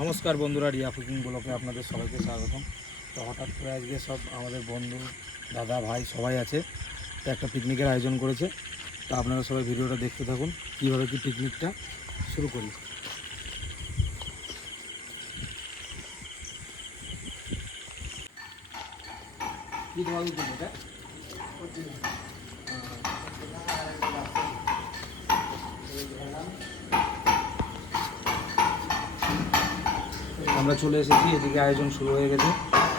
নমস্কার বন্ধুরা, রিয়া কুকিং ব্লগে আপনাদের সবাইকে স্বাগতম। তো হঠাৎ করে আজকে সব আমাদের বন্ধু, দাদা, ভাই সবাই আছে, তো একটা পিকনিকের আয়োজন করেছে। তো আপনারা সবাই ভিডিওটা দেখতে থাকুন কীভাবে কি পিকনিকটা শুরু করি। আমরা চলে এসেছি, এদিকে আয়োজন শুরু হয়ে গেছে,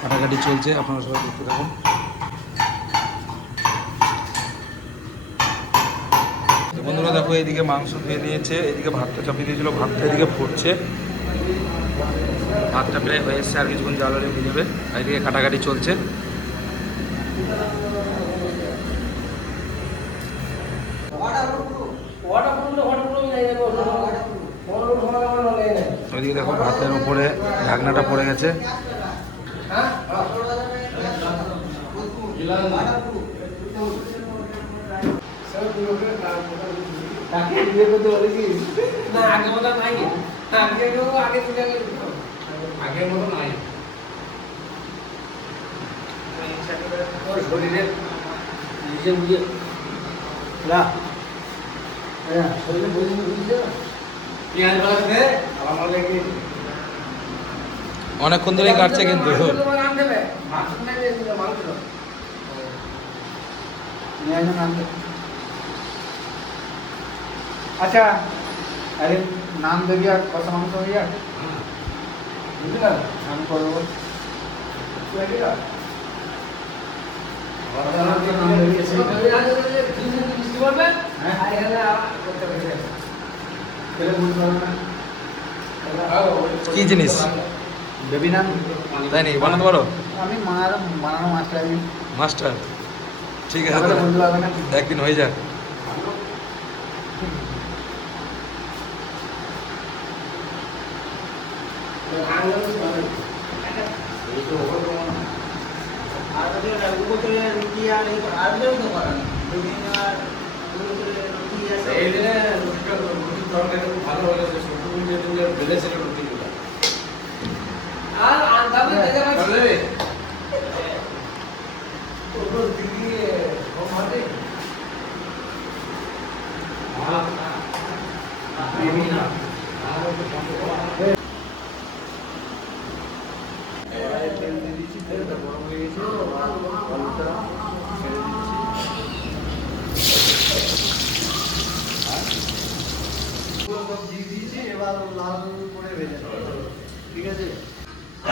কাটাকাটি চলছে, আপনারা সবাই দেখতে থাকুন। বন্ধুরা দেখো, এদিকে মাংস ধুয়ে নিয়েছে, এদিকে ভাতটা চাপিয়ে দিয়েছিল, ভাতটা এদিকে ফুটছে, ভাতটা প্রায় হয়ে এসছে, আর কিছুক্ষণ জাল হয়ে যাবে। আর এদিকে কাটাকাটি চলছে। ওইদিকে দেখো ভাতের উপরে ঢাকনাটা পড়ে গেছে। অনেকক্ষণ ধরে কাটছে কিন্তু। अच्छा, अरे नाम दे दिया, कौन मांग तो भैया बुझला हम করব লাগেगा নাম দে দিয়েছে মিষ্টি বলবে হ্যাঁ আর এখানে করতে হবে কেন বুঝতে পারবে না কি জিনিস বেবি নাম তাই নাকি? বানাতে পারো? আমি বানানো মাস্টার আমি মাস্টার। ঠিক আছে, বন্ধু হবে না একদিন হয়ে যাক।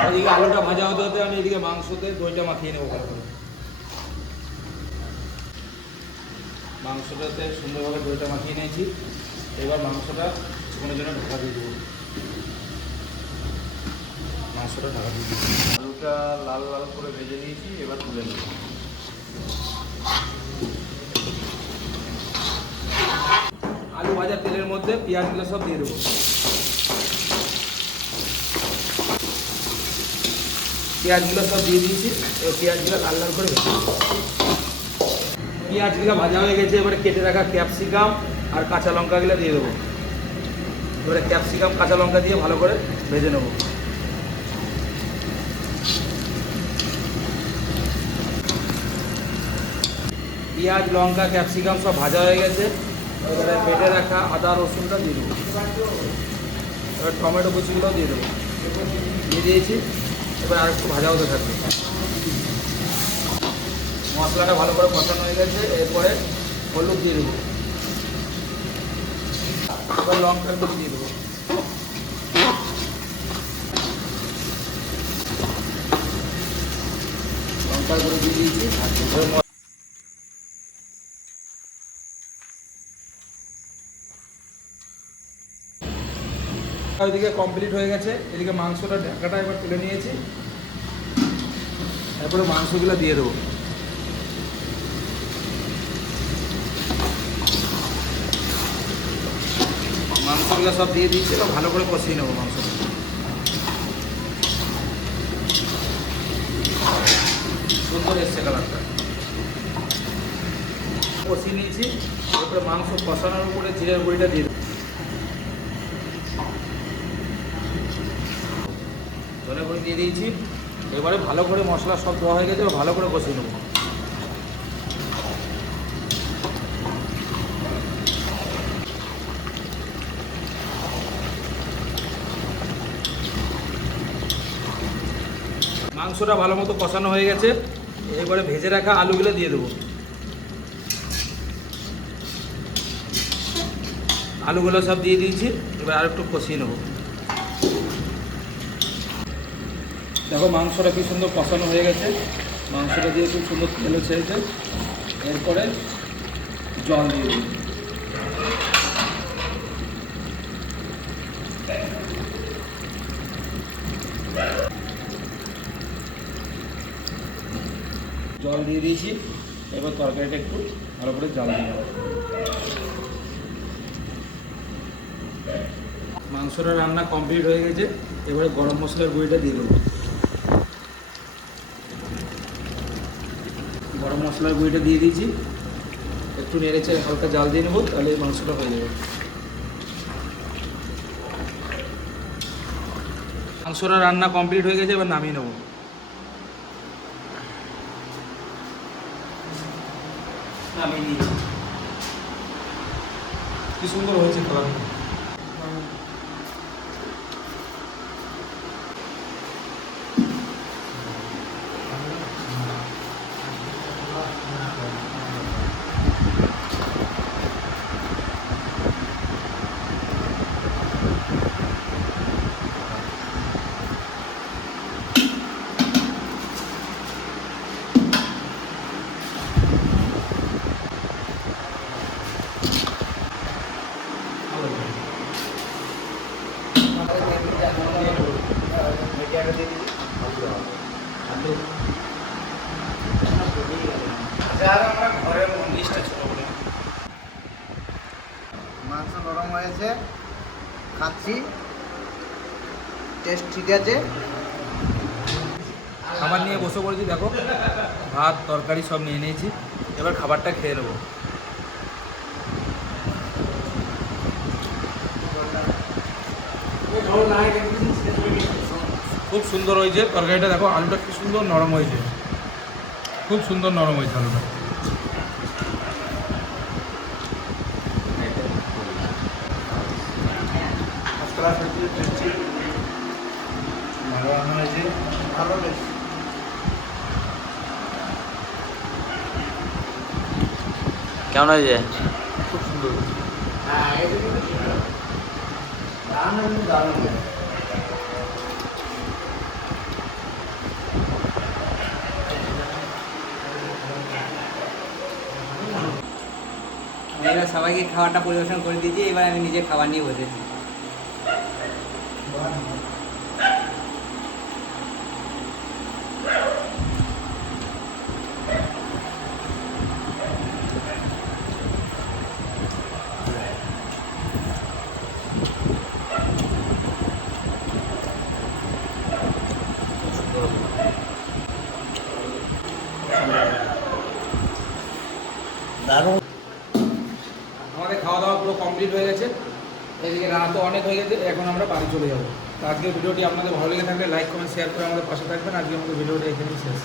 এদিকে আলুটা ভাজা হতে হতে আমি এদিকে মাংসতে দইটা মাখিয়ে নেবো ভালো করে। মাংসটাতে সুন্দরভাবে দইটা মাখিয়ে নিয়েছি। এবার মাংসটা কিছুক্ষণের জন্য ঢাকা দিয়ে দেবো। মাংসটা ঢাকা দিয়ে দেবো। আলুটা লাল লাল করে ভেজে নিয়েছি, এবার তুলে নেব। আলু ভাজা তেলের মধ্যে পেঁয়াজগুলো সব দিয়ে দেবো। পেঁয়াজগুলো সব দিয়ে দিয়েছি, এবার পেঁয়াজগুলো লাল লাল করে ভেজে দেবো। পেঁয়াজগুলো ভাজা হয়ে গেছে, এবারে কেটে রাখা ক্যাপসিকাম আর কাঁচা লঙ্কাগুলো দিয়ে দেবো। এবারে ক্যাপসিকাম কাঁচা লঙ্কা দিয়ে ভালো করে ভেজে নেব। পেঁয়াজ, লঙ্কা, ক্যাপসিকাম সব ভাজা হয়ে গেছে, এবারে বেটে রাখা আদা রসুনটা দিয়ে দেবো। এবার টমেটো কুচিগুলোও দিয়ে দেবো, দিয়ে দিয়েছি। এবার আর একটু ভাজা হতে থাকবে। মশলাটা ভালো করে কষানো হয়ে গেছে, এরপরে হলুদ দিয়ে দেবো, এবার লঙ্কা গুঁড়ো দিয়ে দেবো। লঙ্কা গুঁড়ো দিয়ে দিয়েছি। এদিকে কমপ্লিট হয়ে গেছে, এদিকে মাংসটা ঢাকাটা এবার তুলে নিয়েছি, তারপরে মাংসগুলো দিয়ে দেবো। মাংসগুলো সব দিয়ে দিয়েছি, এবার ভালো করে কষিয়ে নেবো মাংসটা। সুন্দর এসছে কালারটা। কষিয়ে নিয়েছি, তারপরে মাংস কষানোর উপরে জিরের গুঁড়িটা দিয়ে দেবো। ধনে গুঁড়ো দিয়ে দিয়েছি। এবারে ভালো করে মশলা সব দেওয়া হয়ে গেছে, ভালো করে কষিয়ে নেবো। মাংসটা ভালো মতো কষানো হয়ে গেছে, এবারে ভেজে রাখা আলুগুলো দিয়ে দেবো। আলুগুলো সব দিয়ে দিয়েছি, এবার আর একটু কষিয়ে নেবো। দেখো মাংসটা কি সুন্দর কষানো হয়ে গেছে, মাংসটা দিয়ে খুব সুন্দর তেলও ছেড়েছে। এরপরে জল দিয়ে দিই। জল দিয়ে দিয়েছি, এবার তরকারিটা একটু ভালো করে জল দিয়ে দেবো। মাংসটা রান্না কমপ্লিট হয়ে গেছে, এবারে গরম মশলার গুঁড়িটা দিয়ে দেবো। গরম মশলার গুঁড়িটা দিয়ে দিয়েছি, একটু নেড়েচে হালকা জাল দিয়ে নেবো, তাহলে এই মাংসটা হয়ে যাবে। মাংসটা রান্না কমপ্লিট হয়ে গেছে, এবার নামিয়ে নেবো। নামিয়ে নিয়েছি। কি সুন্দর হয়েছে খাবারটা। মাংস নরম হয়েছে, খাচ্ছি, টেস্ট ঠিক আছে। খাবার নিয়ে বসে পড়েছি, দেখো ভাত তরকারি সব নিয়ে নিয়েছি, এবার খাবারটা খেয়ে নেবো। খুব সুন্দর হয়েছে তরকারিটা, দেখো আলুটা কি সুন্দর নরম হয়েছে, খুব সুন্দর নরম হয়েছে আলুটা। ভালো রান্না হয়েছে, ভালো বেশ। কেমন হয়েছে? খুব সুন্দর হয়েছে। হ্যাঁ, এটা কিন্তু ঠিক আছে। রান্না কিন্তু দারুণ হয়েছে। আমি এবার সবাইকে খাবারটা পরিবেশন করে দিয়েছি, এবার আমি নিজে খাবার নিয়ে বসেছি। দারুণ। আমাদের খাওয়া দাওয়া পুরো কমপ্লিট হয়ে গেছে, এদিকে রাত তো অনেক হয়ে গেছে, এখন আমরা বাড়ি চলে যাবো। তো আজকের ভিডিওটি আপনাদের ভালো লেগে থাকলে লাইক কমেন্ট শেয়ার করে আমাদের পাশে থাকবেন। আজকে আমাদের ভিডিওটা এখানেই শেষ।